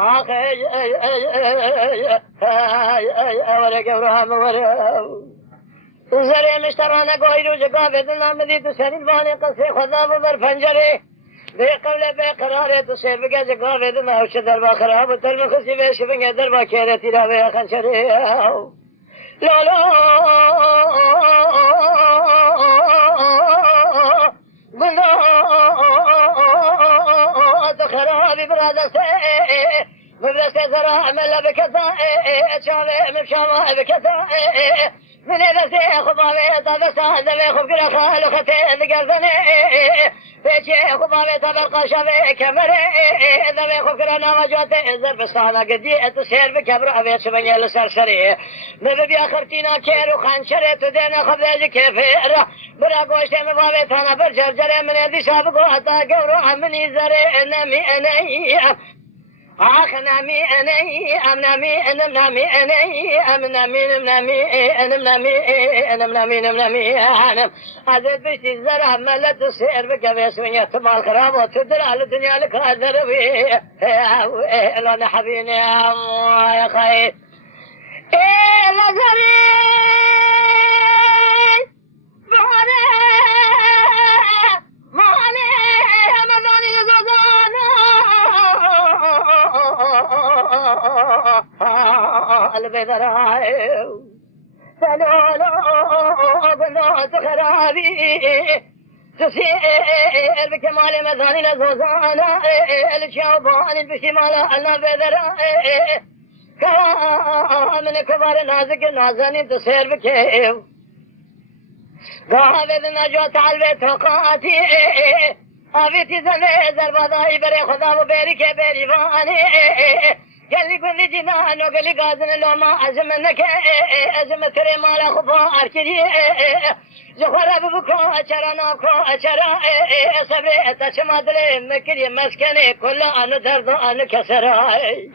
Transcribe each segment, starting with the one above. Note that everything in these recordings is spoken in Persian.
آخی ورق ابراهام ورق زره مشترانه گوی رو جگاه بدن نامدی تو سریل بانی قصه خدا ببر پنجره به قبل به قراره تو سر بگه جگاه بدن اوش در با خراب و تلم خسی به شبنگه در با کیرتی را به خنچره لالا بنا تو خرابی برادسته مدرسة زراعة ملا بكتا شامي مشامة بكتا من إذا خبابي طبسا دمي خب كلا خالو ختين قرزني فيشي خبابي طبقا شامي كمري دمي خب كلا نامجوتي زربستانا قدي اتسير بكبر أبيت شبني لسرسري نبي آخرتينا كيرو خانشري تدينا خبزاجي كيفير برا قوشتي مبابي تانا برجر من يدي سابقو أتا قورو عمني زري نمي أني آخ نمی انی ام نمی انم نمی انی ام نمی نمی انم نمی انم نمی نمی انم عزت بشتی زرع ملت سیر بکویس من یتمال خراب و تدر على دنیا لکادر بی لان حبینی یا خیر لزری باره مالی همدانی نزدانا البدراء سلولا بنات خرابي تسير بكمال مزاني لزوزانا الشوبان بشمال البدراء من كبار نازك نازني تسير بكيف قابل نجوة البيت وقاتي آبیتی زنه زربادایی بره خدا و بری که بری وانی گلی گلی جنانو گلی گازن لوما ازم نکه ازم تره مالا خوبا ارکری زخوره ببکو چرا ناکو چرا صبر تشما دل مکری مسکنه کل آنو درد و آنو کسرای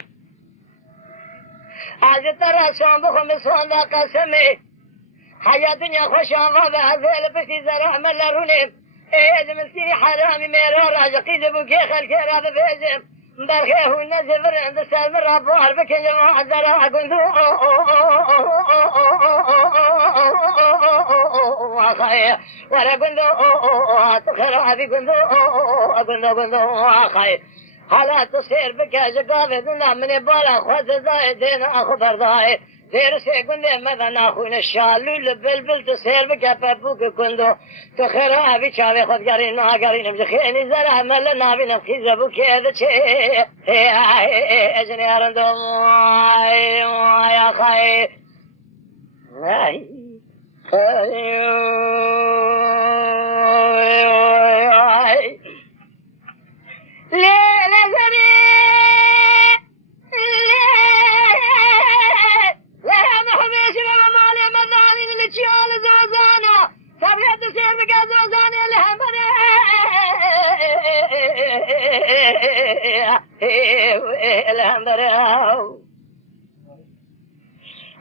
از ترسون بخو مسوان دا قسمه حیا دنیا خوش آوا به ازل بسی زرا ملرونه از مسکینی حرامی میرا راجقی دبو که خلکی را بفیزم برخه هون نزفر اند سلم را بار بکنم وحضر اگندو آخای ورا گندو تخرا عبی گندو گندو آخای حالا تو سیر بکه جگاوه دنده من بالا خود زای دین اخو بردای زیر سے گندے مدن آخون شالول بلبل تو سیر بکا پپو کندو تو خرابی چاوے خودگاری ناگاری نمجه خیلی زر عمل نابی نمخی زبو که ده چه اجنی ارندو یا خواهی لیل زری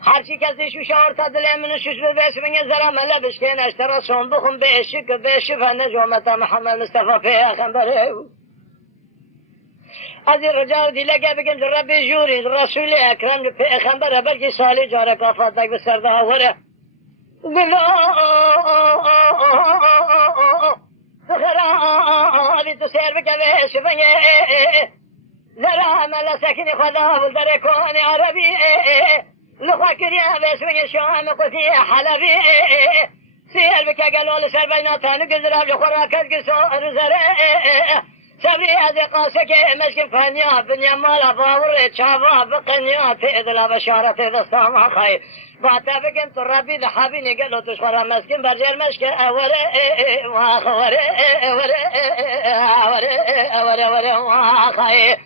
هرچی کسی شوشار تا دل من شوش به بس من زرا ملا بشکن اشترا شون بخون بشک بشف نجومت محمد مصطفی پیغمبر از رجال دیلگه بگم رب جوری رسول اکرم پیغمبر بلکه صالح جاره کافات به سردا وره خرابی تو سیر بکوه شفنگه زرا ملا سکنی خدا بلدر کون عربی لخوا کریا بسمنگه شام قطی حلبی سیر بکه گلال سر بیناتانو گذراب لخورا کد گسو رزره سبری از قاسه که مشکن فنیا بنیا مالا باور چاوا بقنیا تیدلا بشارت دستام خیلی باتا بگم تو ربی دحابی نگلو توش خورا مسکن برجر مشکن اوره واخوره اوره اوره اوره واخی